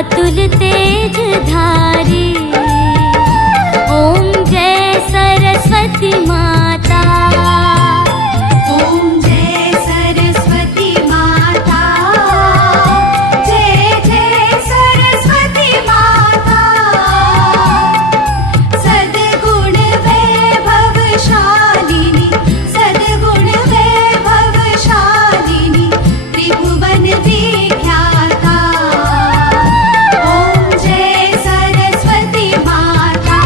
अतुल तेज धारी। ओम जय सरस्वती माता। ओम जय सरस्वती माता। जय जय सरस्वती माता। सद्गुण वैभवशालिनी, सद्गुण वैभवशालिनी, त्रिभुवन विख्याता। ओम जय सरस्वती माता।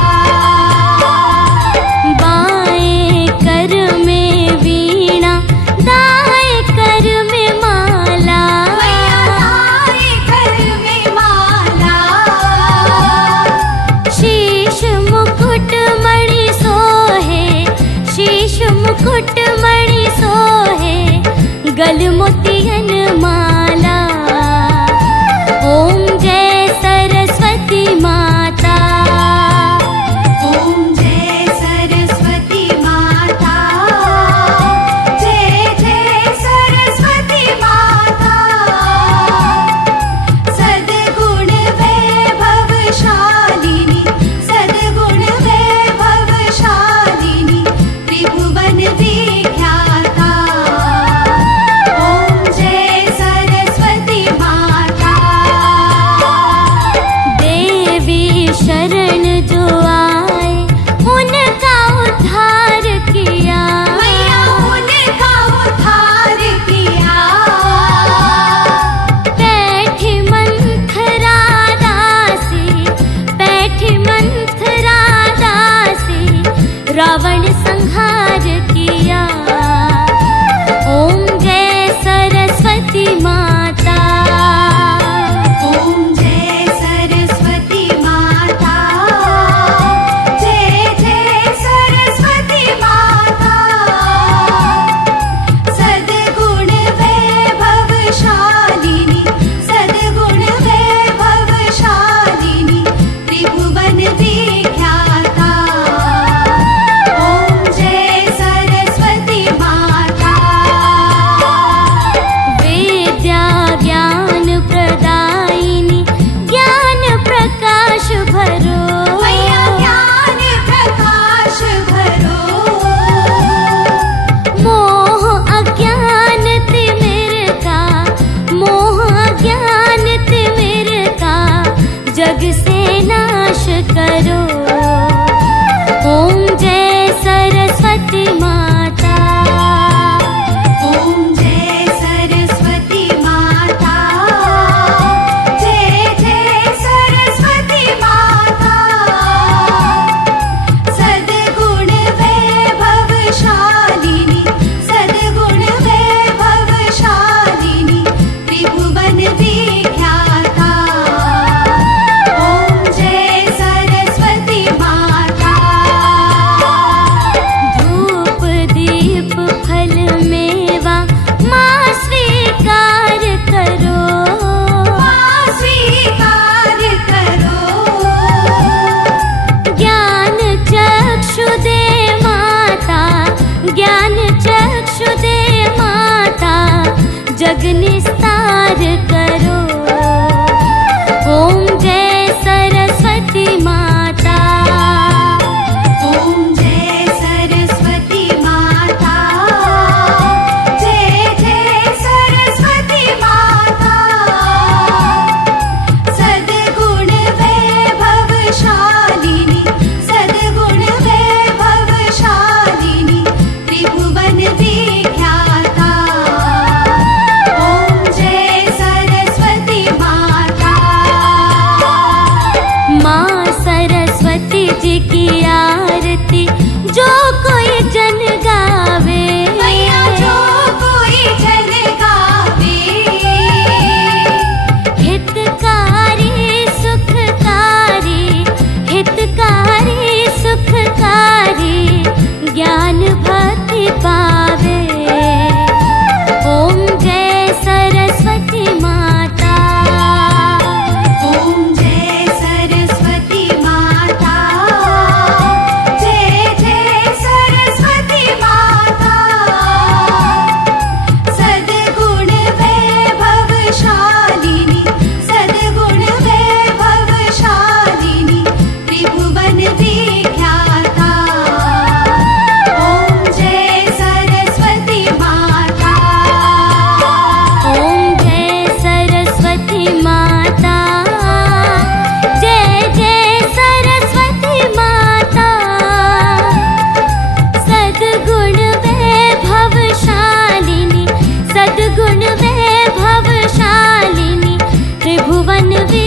बाएं कर में वीणा, दाएं कर में माला। मैया दाएं कर में माला। शीश मुकुट मणि सोहे, शीश मुकुट मणि सोहे, गल मोतियन माला। ओम जय सरस्वती माता। ओम जय सरस्वती माता। जय जय सरस्वती माता। सद्गुण वैभवशालिनी, सद्गुण वैभवशालिनी, त्रिभुवन विख्याता। ओम जय सरस्वती माता। देवी शरण जो आए, उनका उद्धार किया। मैया उनका उद्धार किया। बैठी मंथरा दासी, बैठी मंथरा दासी, रावण संहार किया। ओम जय सरस्वती माता। ओम जय सरस्वती माता। माता, जय जय सरस्वती माता। सद्गुण वैभवशालिनी, सद्गुण वैभवशालिनी, त्रिभुवन वी